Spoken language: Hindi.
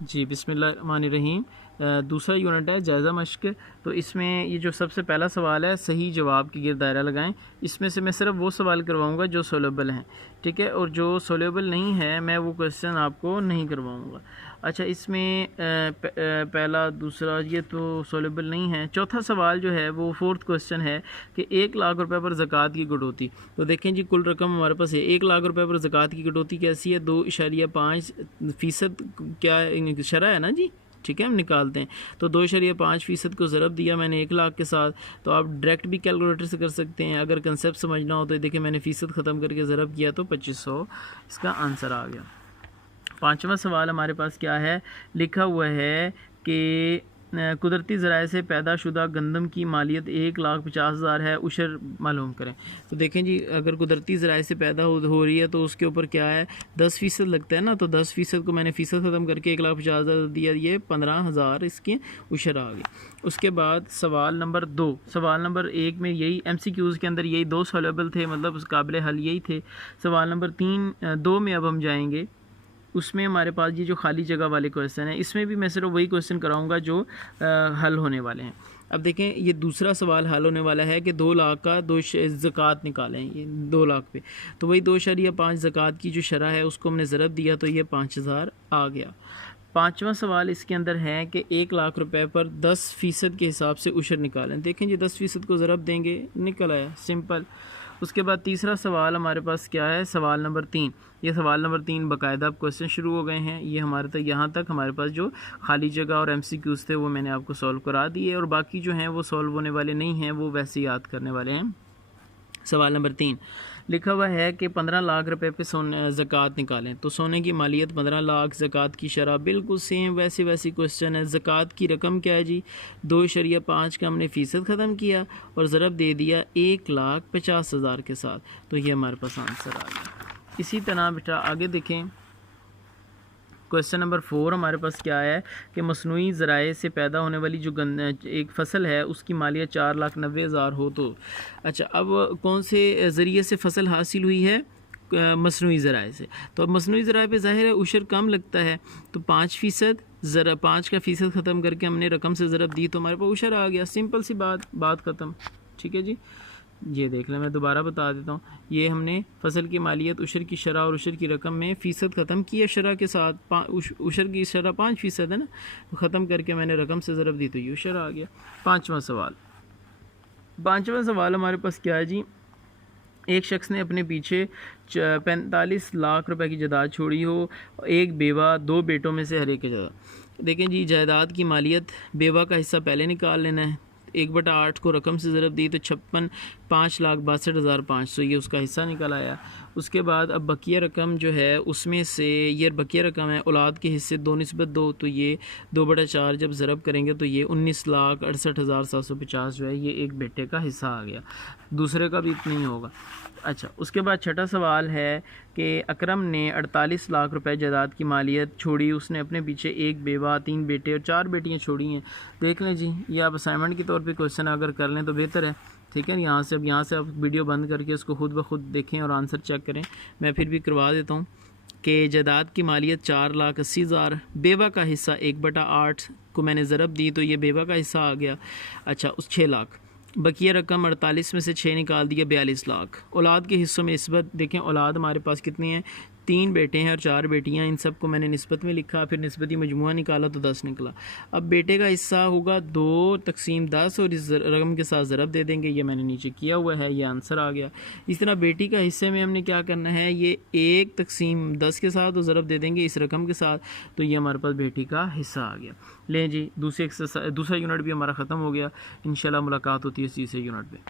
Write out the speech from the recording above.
जी बिस्मिल्लाहिर्रहमानिर्रहीम। दूसरा यूनिट है जायज़ा मश्क। तो इसमें ये जो सबसे पहला सवाल है, सही जवाब के गिर्द दायरा लगाएं। इसमें से मैं सिर्फ वो सवाल करवाऊंगा जो सोलेबल हैं, ठीक है, और जो सोलेबल नहीं है मैं वो क्वेश्चन आपको नहीं करवाऊंगा। अच्छा, इसमें पहला दूसरा ये तो सोलेबल नहीं है। चौथा सवाल जो है वो फोर्थ क्वेश्चन है कि 1 लाख रुपए पर ज़कात की कटौती। तो देखें जी, कुल रकम हमारे पास है 1 लाख रुपए पर ज़कात की कटौती कैसी है, 2.5% क्या शरह है ना जी, ठीक है, हम निकालते हैं। तो 2.5% को ज़रब दिया मैंने 1 लाख के साथ। तो आप डायरेक्ट भी कैलकुलेटर से कर सकते हैं। अगर कंसेप्ट समझना हो तो देखिए मैंने फ़ीसद ख़त्म करके ज़रब किया तो 2500 इसका आंसर आ गया। पांचवा सवाल हमारे पास क्या है, लिखा हुआ है कि कुदरती ज़राए से पैदा शुदा गंदम की मालियत 1,50,000 है, उशर मालूम करें। तो देखें जी, अगर कुदरती ज़राए से पैदा हो रही है तो उसके ऊपर क्या है 10% लगता है ना। तो 10% को मैंने फ़ीसद ख़त्म करके 1,50,000 दिया, ये 15,000 इसके उशर आ गए। उसके बाद सवाल नंबर 2, सवाल नंबर 1 में यही MCQs के अंदर यही 2 सॉल्युबल थे, मतलब उस काबिल हल यही थे। सवाल नंबर 2 में अब हम जाएंगे, उसमें हमारे पास ये जो खाली जगह वाले क्वेश्चन है, इसमें भी मैं सिर्फ वही क्वेश्चन कराऊंगा जो हल होने वाले हैं। अब देखें, ये दूसरा सवाल हल होने वाला है कि 2 लाख का ज़कात निकालें, ये 2 लाख पे। तो वही 2.5 ज़कात की जो शरह है उसको हमने ज़रब दिया तो ये 5,000 आ गया। पाँचवा सवाल इसके अंदर है कि 1 लाख रुपए पर 10% के हिसाब से उशर निकालें। देखें जी, 10% को ज़रब देंगे, निकल आया, सिंपल। उसके बाद तीसरा सवाल हमारे पास क्या है, सवाल नंबर 3। ये सवाल नंबर 3 बाकायदा अब क्वेश्चन शुरू हो गए हैं। ये हमारे तक यहाँ तक हमारे पास जो खाली जगह और MCQs थे वो मैंने आपको सॉल्व करा दिए, और बाकी जो हैं वो सॉल्व होने वाले नहीं हैं, वो वैसे याद करने वाले हैं। सवाल नंबर 3 लिखा हुआ है कि 15 लाख रुपए पे सोने ज़कात निकालें। तो सोने की मालियत 15 लाख, ज़कात की शरह बिल्कुल सेम वैसी क्वेश्चन है। ज़कात की रकम क्या है जी, 2.5 का हमने फ़ीसद ख़त्म किया और ज़रब दे दिया 1,50,000 के साथ, तो ये हमारे पास आंसर आ गया। इसी तरह बेटा आगे देखें, क्वेश्चन नंबर 4 हमारे पास क्या है कि मसनूई ज़राए से पैदा होने वाली जो एक फ़सल है उसकी मालियत 4,90,000 हो तो। अच्छा, अब कौन से ज़रिए से फ़सल हासिल हुई है, मसनूई ज़राए से। तो अब मसनूई ज़राए पे ज़ाहिर है उशर कम लगता है, तो 5% ज़रा 5 का फ़ीसद ख़त्म करके हमने रकम से ज़रब दी तो हमारे पास उशर आ गया। सिंपल सी बात ख़त्म, ठीक है जी। ये देख लें, मैं दोबारा बता देता हूँ। ये हमने फ़सल की मालियत, उशर की शरह और उशर की रकम में फ़ीसद ख़त्म किया शरह के साथ। उशर की शरह 5% है ना, तो ख़त्म करके मैंने रकम से ज़रब दी तो ये उशर आ गया। पाँचवा सवाल हमारे पास क्या है जी, एक शख्स ने अपने पीछे 45 लाख रुपए की जायदाद छोड़ी हो, एक बेवा, 2 बेटों में से हर एक की जायदाद। देखें जी, जायदाद की मालियत, बेवा का हिस्सा पहले निकाल लेना है। 1/8 को रकम से ज़रब दी तो 5,62,500 ये उसका हिस्सा निकल आया। उसके बाद अब बकिया रकम जो है उसमें से, ये बकिया रकम है औलाद के हिस्से 2/2, तो ये 2/4 जब ज़रब करेंगे तो ये 19,68,750 जो है ये एक बेटे का हिस्सा आ गया, दूसरे का भी इतना ही होगा। अच्छा, उसके बाद छठा सवाल है कि अकरम ने 48 लाख रुपए जायदाद की मालियत छोड़ी, उसने अपने पीछे एक बेवा, 3 बेटे और 4 बेटियां छोड़ी हैं। देख लें जी, ये आप असाइनमेंट के तौर पे क्वेश्चन अगर कर लें तो बेहतर है, ठीक है। यहाँ से आप वीडियो बंद करके उसको खुद ब खुद देखें और आंसर चेक करें। मैं फिर भी करवा देता हूँ कि जायदाद की मालियत 4,80,000, बेवा का हिस्सा 1/8 को मैंने ज़रब दी तो ये बेवा का हिस्सा आ गया। अच्छा, उस 6 लाख, बकिया रकम 48 में से 6 निकाल दिया, 42 लाख। औलाद के हिस्सों में निस्बत देखें, औलाद हमारे पास कितनी है, 3 बेटे हैं और 4 बेटियां, इन सब को मैंने निस्बत में लिखा, फिर निस्बती मजमुआ निकाला तो 10 निकला। अब बेटे का हिस्सा होगा 2/10 और इस रकम के साथ ज़रब दे देंगे, ये मैंने नीचे किया हुआ है, ये आंसर आ गया। इस तरह बेटी का हिस्से में हमने क्या करना है, ये 1/10 के साथ और ज़रब दे देंगे इस रकम के साथ, तो ये हमारे पास बेटी का हिस्सा आ गया। लें जी, दूसरा यूनिट भी हमारा ख़त्म हो गया। इंशाल्लाह मुलाकात होती है तीसरे यूनिट में।